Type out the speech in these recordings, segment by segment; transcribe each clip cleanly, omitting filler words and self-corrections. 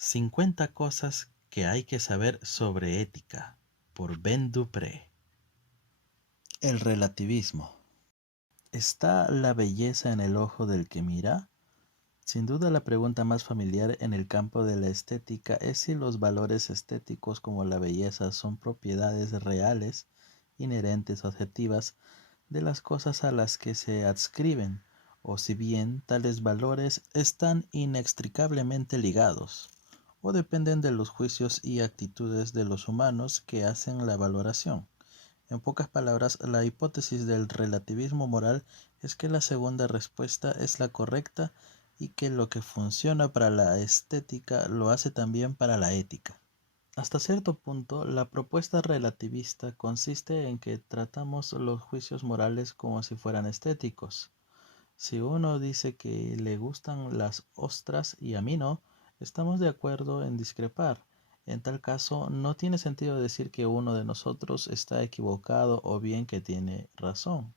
50 cosas que hay que saber sobre ética, por Ben Dupré. El relativismo. ¿Está la belleza en el ojo del que mira? Sin duda la pregunta más familiar en el campo de la estética es si los valores estéticos como la belleza son propiedades reales, inherentes, objetivas, de las cosas a las que se adscriben, o si bien tales valores están inextricablemente ligados, o dependen de los juicios y actitudes de los humanos que hacen la valoración. En pocas palabras, la hipótesis del relativismo moral es que la segunda respuesta es la correcta y que lo que funciona para la estética lo hace también para la ética. Hasta cierto punto, la propuesta relativista consiste en que tratamos los juicios morales como si fueran estéticos. Si uno dice que le gustan las ostras y a mí no, estamos de acuerdo en discrepar. En tal caso, no tiene sentido decir que uno de nosotros está equivocado o bien que tiene razón.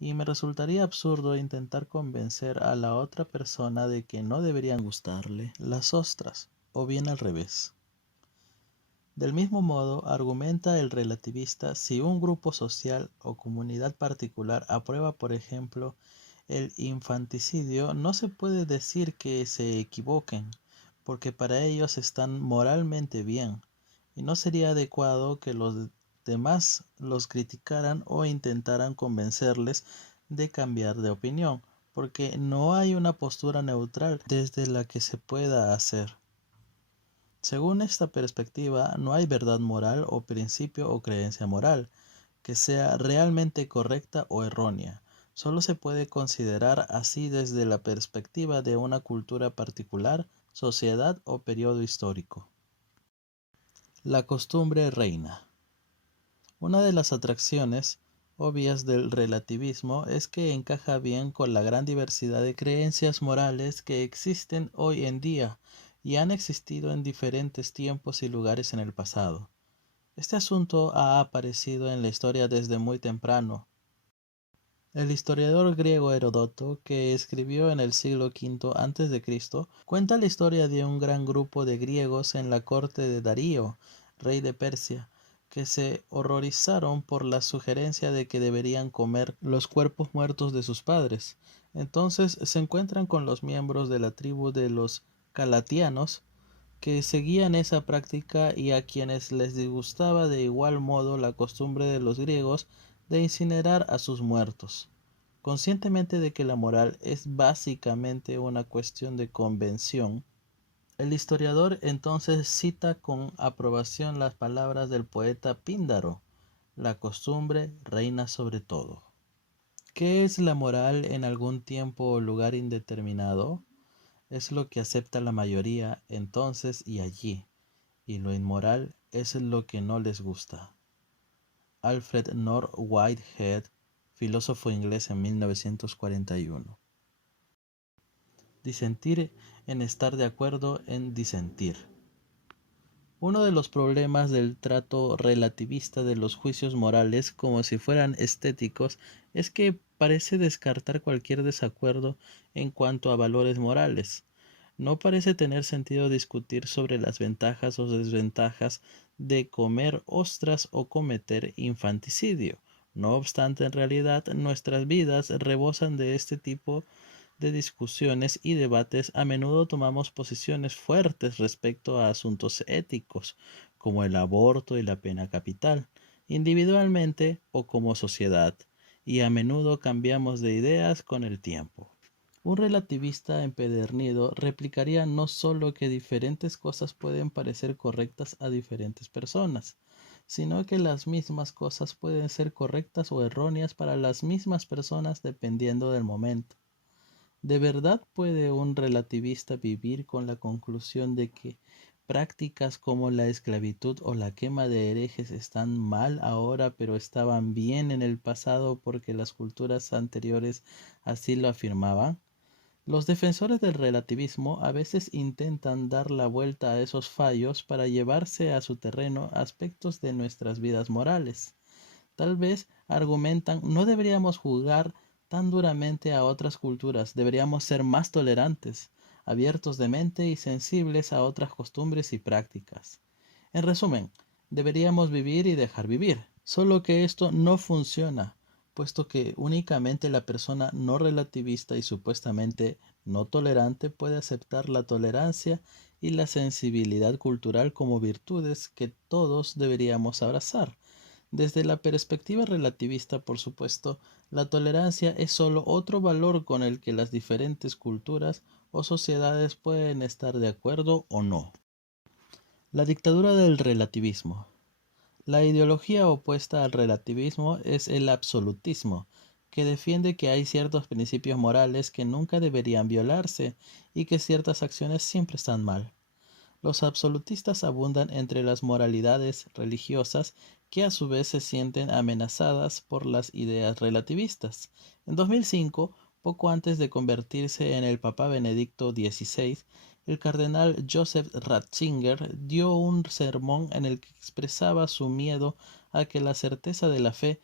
Y me resultaría absurdo intentar convencer a la otra persona de que no deberían gustarle las ostras, o bien al revés. Del mismo modo, argumenta el relativista, si un grupo social o comunidad particular aprueba, por ejemplo, el infanticidio, no se puede decir que se equivoquen, porque para ellos están moralmente bien, y no sería adecuado que los demás los criticaran o intentaran convencerles de cambiar de opinión, porque no hay una postura neutral desde la que se pueda hacer. Según esta perspectiva, no hay verdad moral o principio o creencia moral que sea realmente correcta o errónea. Solo se puede considerar así desde la perspectiva de una cultura particular, sociedad o periodo histórico. La costumbre reina. Una de las atracciones obvias del relativismo es que encaja bien con la gran diversidad de creencias morales que existen hoy en día y han existido en diferentes tiempos y lugares en el pasado. Este asunto ha aparecido en la historia desde muy temprano. El historiador griego Heródoto, que escribió en el siglo V a.C., cuenta la historia de un gran grupo de griegos en la corte de Darío, rey de Persia, que se horrorizaron por la sugerencia de que deberían comer los cuerpos muertos de sus padres. Entonces se encuentran con los miembros de la tribu de los calatianos, que seguían esa práctica y a quienes les disgustaba de igual modo la costumbre de los griegos de incinerar a sus muertos. Conscientemente de que la moral es básicamente una cuestión de convención, el historiador entonces cita con aprobación las palabras del poeta Píndaro: la costumbre reina sobre todo. ¿Qué es la moral en algún tiempo o lugar indeterminado? Es lo que acepta la mayoría entonces y allí, y lo inmoral es lo que no les gusta. Alfred North Whitehead, filósofo inglés en 1941. Disentir en estar de acuerdo en disentir. Uno de los problemas del trato relativista de los juicios morales como si fueran estéticos es que parece descartar cualquier desacuerdo en cuanto a valores morales. No parece tener sentido discutir sobre las ventajas o desventajas de comer ostras o cometer infanticidio. No obstante, en realidad, nuestras vidas rebosan de este tipo de discusiones y debates. A menudo tomamos posiciones fuertes respecto a asuntos éticos, como el aborto y la pena capital, individualmente o como sociedad, y a menudo cambiamos de ideas con el tiempo. Un relativista empedernido replicaría no solo que diferentes cosas pueden parecer correctas a diferentes personas, sino que las mismas cosas pueden ser correctas o erróneas para las mismas personas dependiendo del momento. ¿De verdad puede un relativista vivir con la conclusión de que prácticas como la esclavitud o la quema de herejes están mal ahora, pero estaban bien en el pasado porque las culturas anteriores así lo afirmaban? Los defensores del relativismo a veces intentan dar la vuelta a esos fallos para llevarse a su terreno aspectos de nuestras vidas morales. Tal vez argumentan: no deberíamos juzgar tan duramente a otras culturas, deberíamos ser más tolerantes. abiertos de mente y sensibles a otras costumbres y prácticas. En resumen, deberíamos vivir y dejar vivir, solo que esto no funciona, puesto que únicamente la persona no relativista y supuestamente no tolerante puede aceptar la tolerancia y la sensibilidad cultural como virtudes que todos deberíamos abrazar. Desde la perspectiva relativista, por supuesto, la tolerancia es solo otro valor con el que las diferentes culturas o sociedades pueden estar de acuerdo o no. La dictadura del relativismo. La ideología opuesta al relativismo es el absolutismo, que defiende que hay ciertos principios morales que nunca deberían violarse y que ciertas acciones siempre están mal. Los absolutistas abundan entre las moralidades religiosas que a su vez se sienten amenazadas por las ideas relativistas. En 2005, poco antes de convertirse en el Papa Benedicto XVI, el cardenal Joseph Ratzinger dio un sermón en el que expresaba su miedo a que la certeza de la fe,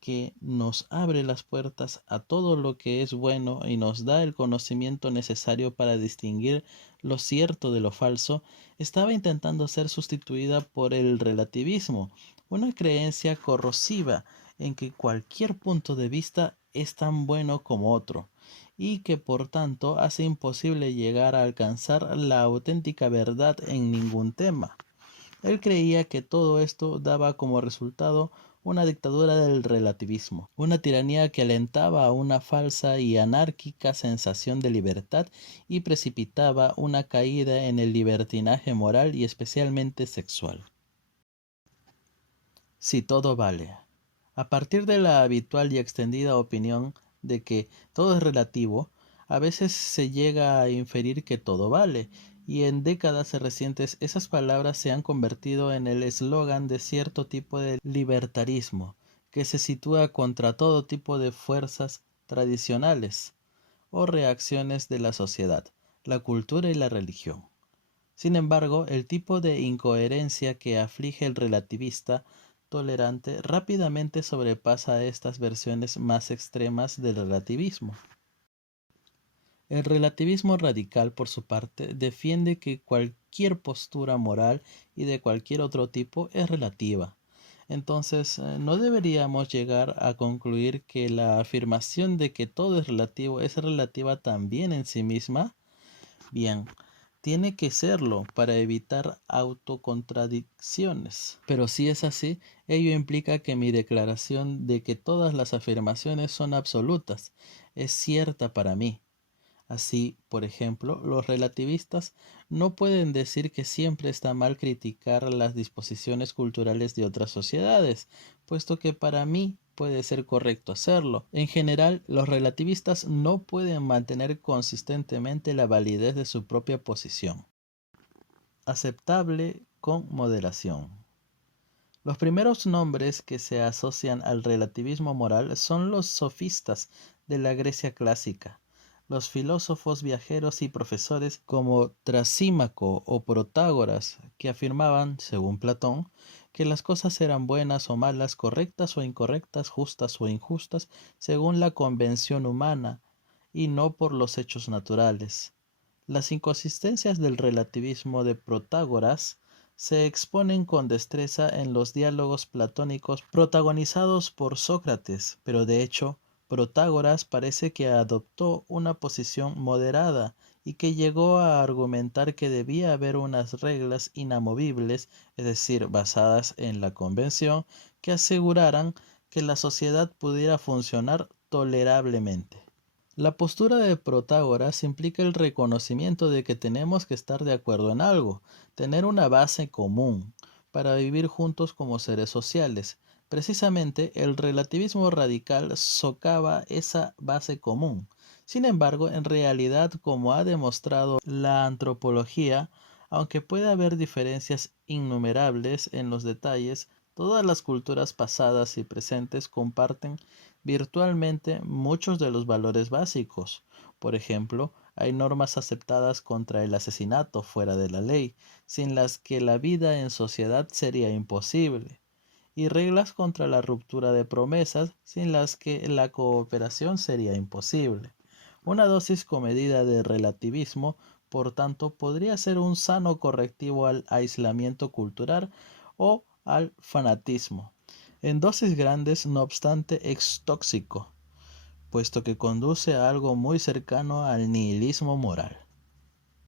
que nos abre las puertas a todo lo que es bueno y nos da el conocimiento necesario para distinguir lo cierto de lo falso, estaba intentando ser sustituida por el relativismo, una creencia corrosiva en que cualquier punto de vista es tan bueno como otro, y que por tanto hace imposible llegar a alcanzar la auténtica verdad en ningún tema. Él creía que todo esto daba como resultado una dictadura del relativismo, una tiranía que alentaba a una falsa y anárquica sensación de libertad y precipitaba una caída en el libertinaje moral y especialmente sexual. Si todo vale. A partir de la habitual y extendida opinión de que todo es relativo, a veces se llega a inferir que todo vale, y en décadas recientes esas palabras se han convertido en el eslogan de cierto tipo de libertarismo, que se sitúa contra todo tipo de fuerzas tradicionales o reacciones de la sociedad, la cultura y la religión. Sin embargo, el tipo de incoherencia que aflige el relativista tolerante rápidamente sobrepasa estas versiones más extremas del relativismo. El relativismo radical, por su parte, defiende que cualquier postura moral y de cualquier otro tipo es relativa. Entonces, ¿no deberíamos llegar a concluir que la afirmación de que todo es relativo es relativa también en sí misma? Bien, tiene que serlo para evitar autocontradicciones. Pero si es así, ello implica que mi declaración de que todas las afirmaciones son absolutas es cierta para mí. Así, por ejemplo, los relativistas no pueden decir que siempre está mal criticar las disposiciones culturales de otras sociedades, puesto que para mí puede ser correcto hacerlo. En general, los relativistas no pueden mantener consistentemente la validez de su propia posición. Aceptable con moderación. Los primeros nombres que se asocian al relativismo moral son los sofistas de la Grecia clásica. Los filósofos viajeros y profesores como Trasímaco o Protágoras, que afirmaban, según Platón, que las cosas eran buenas o malas, correctas o incorrectas, justas o injustas, según la convención humana, y no por los hechos naturales. Las inconsistencias del relativismo de Protágoras se exponen con destreza en los diálogos platónicos protagonizados por Sócrates, pero de hecho, Protágoras parece que adoptó una posición moderada y que llegó a argumentar que debía haber unas reglas inamovibles, es decir, basadas en la convención, que aseguraran que la sociedad pudiera funcionar tolerablemente. La postura de Protágoras implica el reconocimiento de que tenemos que estar de acuerdo en algo, tener una base común, para vivir juntos como seres sociales. Precisamente, el relativismo radical socava esa base común. Sin embargo, en realidad, como ha demostrado la antropología, aunque puede haber diferencias innumerables en los detalles, todas las culturas pasadas y presentes comparten virtualmente muchos de los valores básicos. Por ejemplo, hay normas aceptadas contra el asesinato fuera de la ley, sin las que la vida en sociedad sería imposible, y reglas contra la ruptura de promesas, sin las que la cooperación sería imposible. Una dosis comedida de relativismo, por tanto, podría ser un sano correctivo al aislamiento cultural o al fanatismo. En dosis grandes, no obstante, es tóxico, puesto que conduce a algo muy cercano al nihilismo moral.